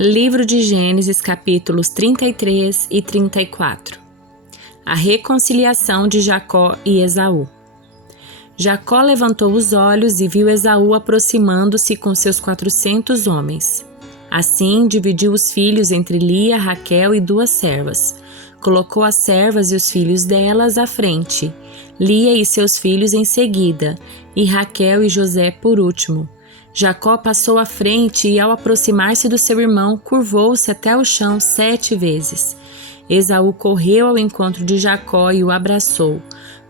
Livro de Gênesis, capítulos 33 e 34. A reconciliação de Jacó e Esaú. Jacó levantou os olhos e viu Esaú aproximando-se com seus 400 homens. Assim, dividiu os filhos entre Lia, Raquel e 2 servas. Colocou as servas e os filhos delas à frente, Lia e seus filhos em seguida, e Raquel e José por último. Jacó passou à frente e, ao aproximar-se do seu irmão, curvou-se até o chão 7 vezes. Esaú correu ao encontro de Jacó e o abraçou.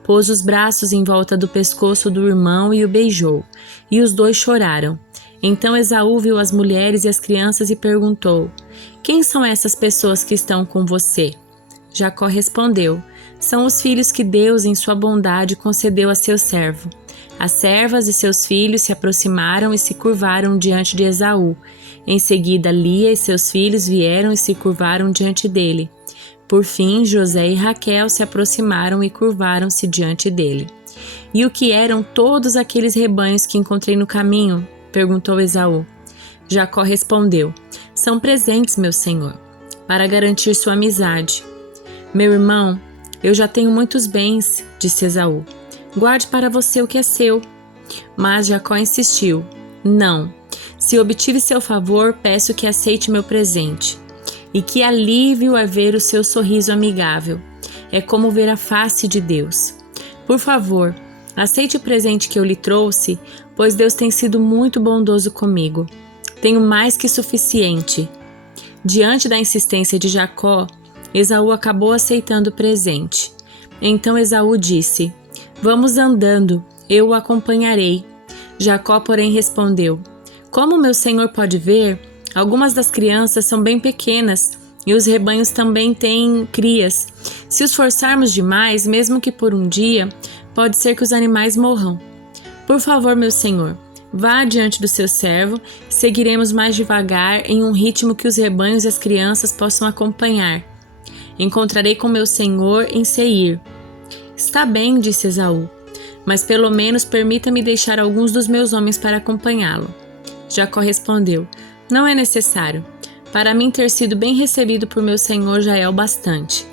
Pôs os braços em volta do pescoço do irmão e o beijou. E os dois choraram. Então Esaú viu as mulheres e as crianças e perguntou: "Quem são essas pessoas que estão com você?" Jacó respondeu: "São os filhos que Deus, em sua bondade, concedeu a seu servo." As servas e seus filhos se aproximaram e se curvaram diante de Esaú. Em seguida, Lia e seus filhos vieram e se curvaram diante dele. Por fim, José e Raquel se aproximaram e curvaram-se diante dele. "E o que eram todos aqueles rebanhos que encontrei no caminho?" perguntou Esaú. Jacó respondeu: "São presentes, meu senhor, para garantir sua amizade." "Meu irmão, eu já tenho muitos bens", disse Esaú. "Guarde para você o que é seu." Mas Jacó insistiu: "Não. Se obtive seu favor, peço que aceite meu presente. E que alívio é ver o seu sorriso amigável. É como ver a face de Deus. Por favor, aceite o presente que eu lhe trouxe, pois Deus tem sido muito bondoso comigo. Tenho mais que suficiente." Diante da insistência de Jacó, Esaú acabou aceitando o presente. Então Esaú disse: "Vamos andando, eu o acompanharei." Jacó, porém, respondeu: "Como meu senhor pode ver, algumas das crianças são bem pequenas e os rebanhos também têm crias. Se os forçarmos demais, mesmo que por um dia, pode ser que os animais morram. Por favor, meu senhor, vá adiante do seu servo, seguiremos mais devagar em um ritmo que os rebanhos e as crianças possam acompanhar. Encontrarei com meu senhor em Seir." "Está bem", disse Esaú, "mas pelo menos permita-me deixar alguns dos meus homens para acompanhá-lo." Jacó respondeu: "Não é necessário. Para mim ter sido bem recebido por meu senhor já é o bastante."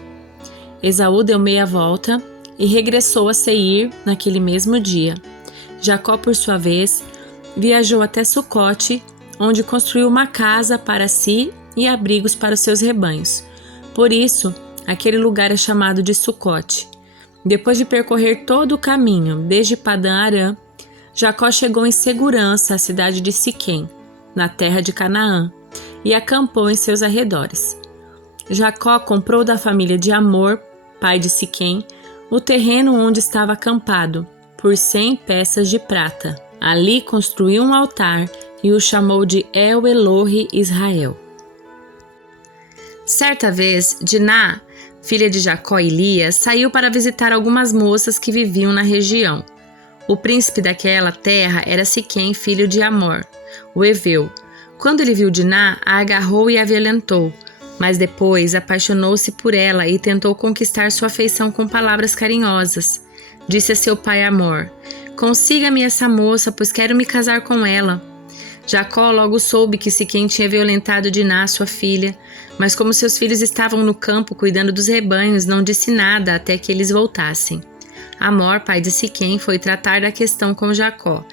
Esaú deu meia volta e regressou a Seir naquele mesmo dia. Jacó, por sua vez, viajou até Sucote, onde construiu uma casa para si e abrigos para os seus rebanhos. Por isso, aquele lugar é chamado de Sucote. Depois de percorrer todo o caminho, desde Padã-Arã, Jacó chegou em segurança à cidade de Siquém, na terra de Canaã, e acampou em seus arredores. Jacó comprou da família de Amor, pai de Siquém, o terreno onde estava acampado, por 100 peças de prata. Ali construiu um altar e o chamou de El-Elohe-Israel. Certa vez, Diná, filha de Jacó e Lia, saiu para visitar algumas moças que viviam na região. O príncipe daquela terra era Siquém, filho de Amor, o heveu. Quando ele viu Diná, a agarrou e a violentou, mas depois apaixonou-se por ela e tentou conquistar sua afeição com palavras carinhosas. Disse a seu pai Amor: "Consiga-me essa moça, pois quero me casar com ela." Jacó logo soube que Siquém tinha violentado Diná, sua filha, mas como seus filhos estavam no campo cuidando dos rebanhos, não disse nada até que eles voltassem. Amor, pai de Siquém, foi tratar da questão com Jacó.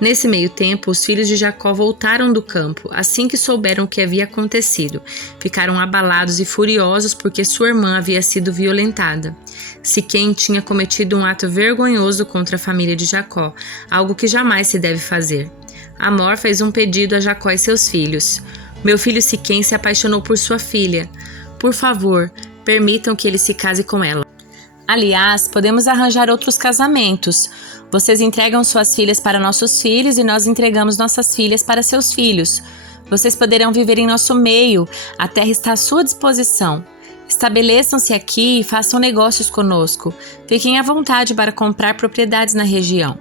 Nesse meio tempo, os filhos de Jacó voltaram do campo, assim que souberam o que havia acontecido. Ficaram abalados e furiosos porque sua irmã havia sido violentada. Siquém tinha cometido um ato vergonhoso contra a família de Jacó, algo que jamais se deve fazer. Amor fez um pedido a Jacó e seus filhos: "Meu filho Siquém se apaixonou por sua filha. Por favor, permitam que ele se case com ela. Aliás, podemos arranjar outros casamentos. Vocês entregam suas filhas para nossos filhos e nós entregamos nossas filhas para seus filhos. Vocês poderão viver em nosso meio, a terra está à sua disposição. Estabeleçam-se aqui e façam negócios conosco. Fiquem à vontade para comprar propriedades na região."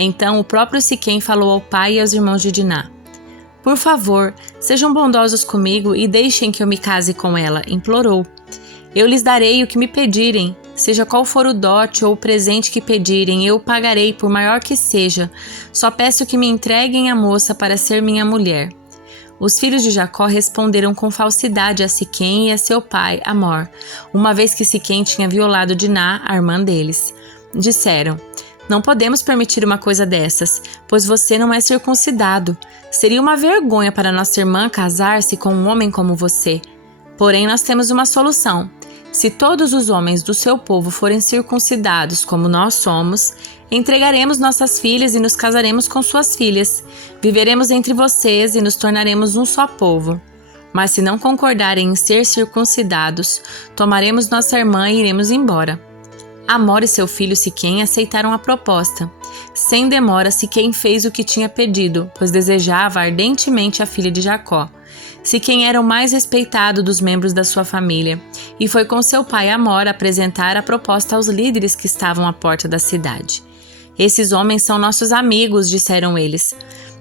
Então o próprio Siquém falou ao pai e aos irmãos de Diná: "Por favor, sejam bondosos comigo e deixem que eu me case com ela", implorou. "Eu lhes darei o que me pedirem. Seja qual for o dote ou o presente que pedirem, eu o pagarei, por maior que seja. Só peço que me entreguem a moça para ser minha mulher." Os filhos de Jacó responderam com falsidade a Siquém e a seu pai, Hamor, uma vez que Siquém tinha violado Diná, a irmã deles. Disseram: não podemos permitir uma coisa dessas, pois você não é circuncidado. Seria uma vergonha para nossa irmã casar-se com um homem como você. Porém, nós temos uma solução. Se todos os homens do seu povo forem circuncidados como nós somos, entregaremos nossas filhas e nos casaremos com suas filhas. Viveremos entre vocês e nos tornaremos um só povo. Mas se não concordarem em ser circuncidados, tomaremos nossa irmã e iremos embora. Hamor e seu filho Siquém aceitaram a proposta. Sem demora, Siquém fez o que tinha pedido, pois desejava ardentemente a filha de Jacó. Siquém era o mais respeitado dos membros da sua família, e foi com seu pai Hamor apresentar a proposta aos líderes que estavam à porta da cidade. Esses homens são nossos amigos, disseram eles.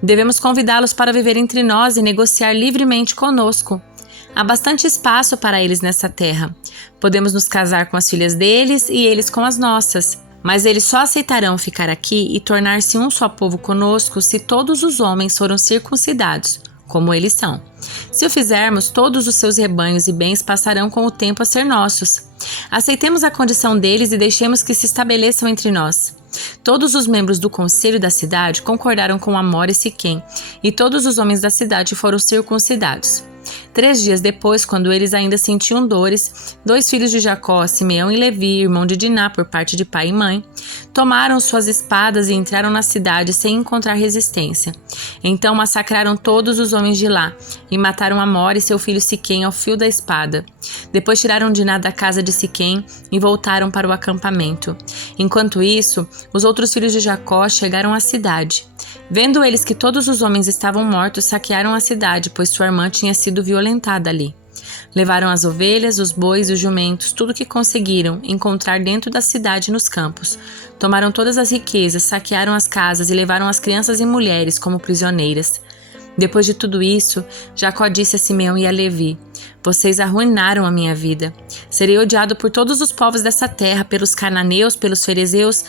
Devemos convidá-los para viver entre nós e negociar livremente conosco. Há bastante espaço para eles nessa terra. Podemos nos casar com as filhas deles e eles com as nossas. Mas eles só aceitarão ficar aqui e tornar-se um só povo conosco se todos os homens foram circuncidados, como eles são. Se o fizermos, todos os seus rebanhos e bens passarão com o tempo a ser nossos. Aceitemos a condição deles e deixemos que se estabeleçam entre nós. Todos os membros do conselho da cidade concordaram com Hamor e Siquém, e todos os homens da cidade foram circuncidados. 3 dias depois, quando eles ainda sentiam dores, 2 filhos de Jacó, Simeão e Levi, irmão de Diná por parte de pai e mãe, tomaram suas espadas e entraram na cidade sem encontrar resistência. Então massacraram todos os homens de lá e mataram Hamor e seu filho Siquém ao fio da espada. Depois tiraram Diná da casa de Siquém e voltaram para o acampamento. Enquanto isso, os outros filhos de Jacó chegaram à cidade. Vendo eles que todos os homens estavam mortos, saquearam a cidade, pois sua irmã tinha sido violentada ali. Levaram as ovelhas, os bois e os jumentos, tudo que conseguiram encontrar dentro da cidade e nos campos. Tomaram todas as riquezas, saquearam as casas e levaram as crianças e mulheres como prisioneiras. Depois de tudo isso, Jacó disse a Simeão e a Levi: vocês arruinaram a minha vida. Serei odiado por todos os povos dessa terra, pelos cananeus, pelos ferezeus.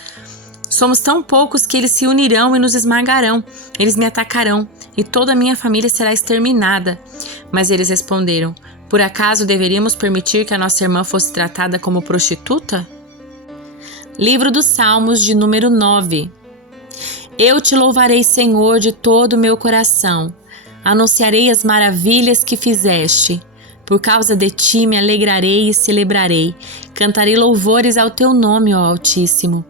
Somos tão poucos que eles se unirão e nos esmagarão. Eles me atacarão e toda a minha família será exterminada. Mas eles responderam: por acaso deveríamos permitir que a nossa irmã fosse tratada como prostituta? Livro dos Salmos, de número 9. Eu te louvarei, Senhor, de todo o meu coração. Anunciarei as maravilhas que fizeste. Por causa de ti me alegrarei e celebrarei. Cantarei louvores ao teu nome, ó Altíssimo.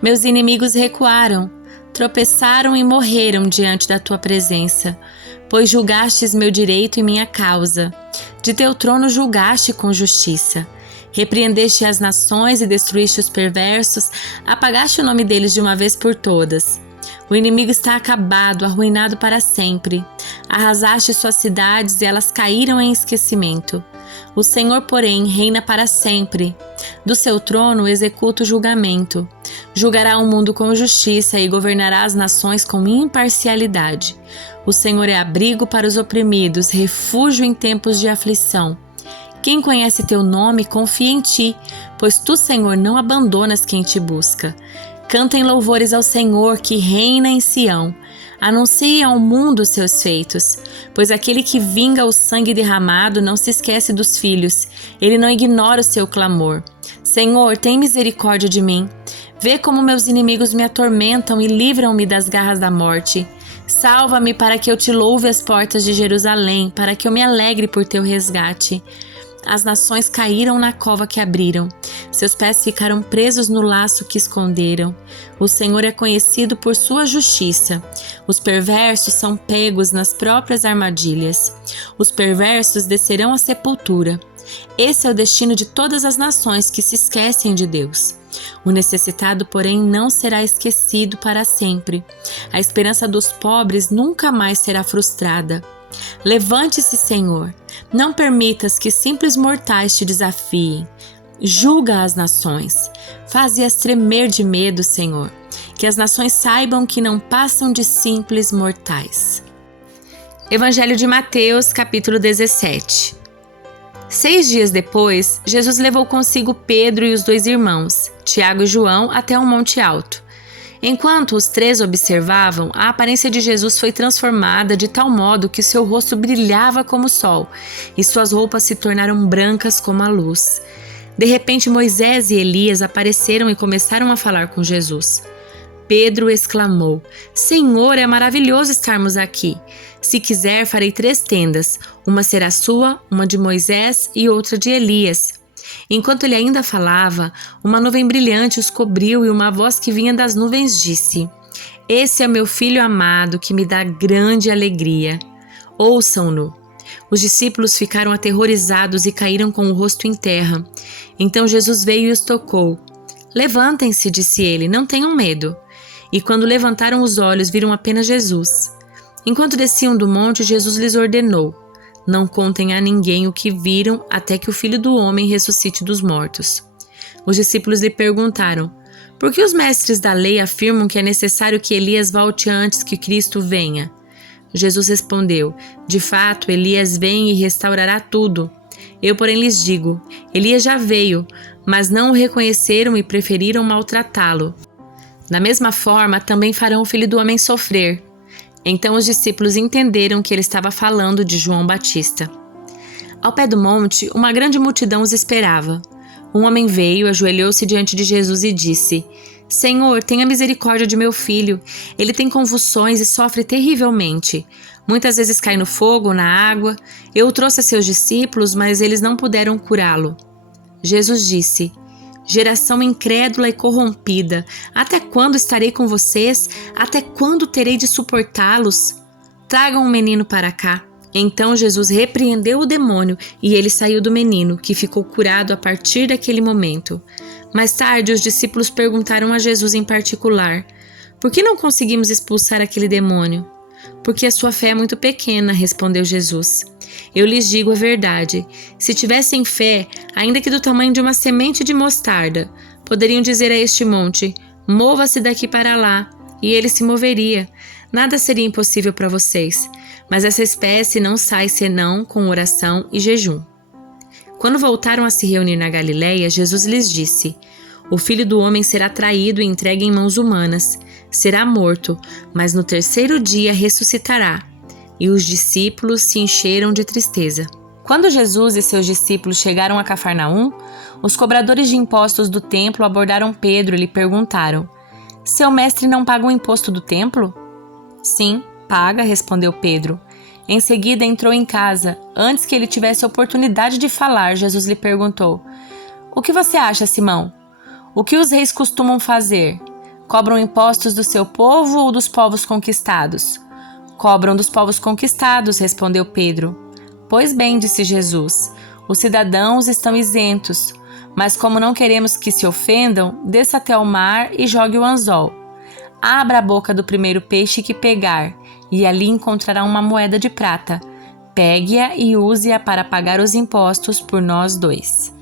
Meus inimigos recuaram, tropeçaram e morreram diante da tua presença, pois julgastes meu direito e minha causa. De teu trono julgaste com justiça. Repreendeste as nações e destruíste os perversos, apagaste o nome deles de uma vez por todas. O inimigo está acabado, arruinado para sempre. Arrasaste suas cidades e elas caíram em esquecimento. O Senhor, porém, reina para sempre. Do seu trono executa o julgamento. Julgará o mundo com justiça e governará as nações com imparcialidade. O Senhor é abrigo para os oprimidos, refúgio em tempos de aflição. Quem conhece teu nome confia em ti, pois tu, Senhor, não abandonas quem te busca. Cantem louvores ao Senhor, que reina em Sião. Anuncie ao mundo os seus feitos, pois aquele que vinga o sangue derramado não se esquece dos filhos, ele não ignora o seu clamor. Senhor, tem misericórdia de mim. Vê como meus inimigos me atormentam e livram-me das garras da morte. Salva-me para que eu te louve às portas de Jerusalém, para que eu me alegre por teu resgate. As nações caíram na cova que abriram. Seus pés ficaram presos no laço que esconderam. O Senhor é conhecido por sua justiça. Os perversos são pegos nas próprias armadilhas. Os perversos descerão à sepultura. Esse é o destino de todas as nações que se esquecem de Deus. O necessitado, porém, não será esquecido para sempre. A esperança dos pobres nunca mais será frustrada. Levante-se, Senhor. Não permitas que simples mortais te desafiem. Julga as nações. Faze-as tremer de medo, Senhor. Que as nações saibam que não passam de simples mortais. Evangelho de Mateus, capítulo 17. 6 dias depois, Jesus levou consigo Pedro e os 2 irmãos, Tiago e João, até um monte alto. Enquanto os três observavam, a aparência de Jesus foi transformada de tal modo que seu rosto brilhava como o sol e suas roupas se tornaram brancas como a luz. De repente, Moisés e Elias apareceram e começaram a falar com Jesus. Pedro exclamou: Senhor, é maravilhoso estarmos aqui. Se quiser, farei 3 tendas. Uma será sua, uma de Moisés e outra de Elias. Enquanto ele ainda falava, uma nuvem brilhante os cobriu e uma voz que vinha das nuvens disse: Esse é meu filho amado, que me dá grande alegria. Ouçam-no. Os discípulos ficaram aterrorizados e caíram com o rosto em terra. Então Jesus veio e os tocou. Levantem-se, disse ele, não tenham medo. E quando levantaram os olhos, viram apenas Jesus. Enquanto desciam do monte, Jesus lhes ordenou: Não contem a ninguém o que viram até que o Filho do Homem ressuscite dos mortos. Os discípulos lhe perguntaram: Por que os mestres da lei afirmam que é necessário que Elias volte antes que Cristo venha? Jesus respondeu: De fato, Elias vem e restaurará tudo. Eu, porém, lhes digo: Elias já veio, mas não o reconheceram e preferiram maltratá-lo. Da mesma forma, também farão o Filho do Homem sofrer. Então os discípulos entenderam que ele estava falando de João Batista. Ao pé do monte, uma grande multidão os esperava. Um homem veio, ajoelhou-se diante de Jesus e disse: Senhor, tenha misericórdia de meu filho. Ele tem convulsões e sofre terrivelmente. Muitas vezes cai no fogo, na água. Eu o trouxe a seus discípulos, mas eles não puderam curá-lo. Jesus disse: Geração incrédula e corrompida, até quando estarei com vocês? Até quando terei de suportá-los? Tragam um menino para cá. Então Jesus repreendeu o demônio e ele saiu do menino, que ficou curado a partir daquele momento. Mais tarde, os discípulos perguntaram a Jesus em particular: Por que não conseguimos expulsar aquele demônio? Porque a sua fé é muito pequena, respondeu Jesus. Eu lhes digo a verdade. Se tivessem fé, ainda que do tamanho de uma semente de mostarda, poderiam dizer a este monte: Mova-se daqui para lá, e ele se moveria. Nada seria impossível para vocês. Mas essa espécie não sai senão com oração e jejum. Quando voltaram a se reunir na Galileia, Jesus lhes disse: O Filho do Homem será traído e entregue em mãos humanas. Será morto, mas no 3º dia ressuscitará. E os discípulos se encheram de tristeza. Quando Jesus e seus discípulos chegaram a Cafarnaum, os cobradores de impostos do templo abordaram Pedro e lhe perguntaram: Seu mestre não paga o imposto do templo? Sim, paga, respondeu Pedro. Em seguida entrou em casa. Antes que ele tivesse oportunidade de falar, Jesus lhe perguntou: O que você acha, Simão? O que os reis costumam fazer? Cobram impostos do seu povo ou dos povos conquistados? Cobram dos povos conquistados, respondeu Pedro. Pois bem, disse Jesus, os cidadãos estão isentos, mas como não queremos que se ofendam, desça até o mar e jogue o anzol. Abra a boca do primeiro peixe que pegar, e ali encontrará uma moeda de prata. Pegue-a e use-a para pagar os impostos por nós 2.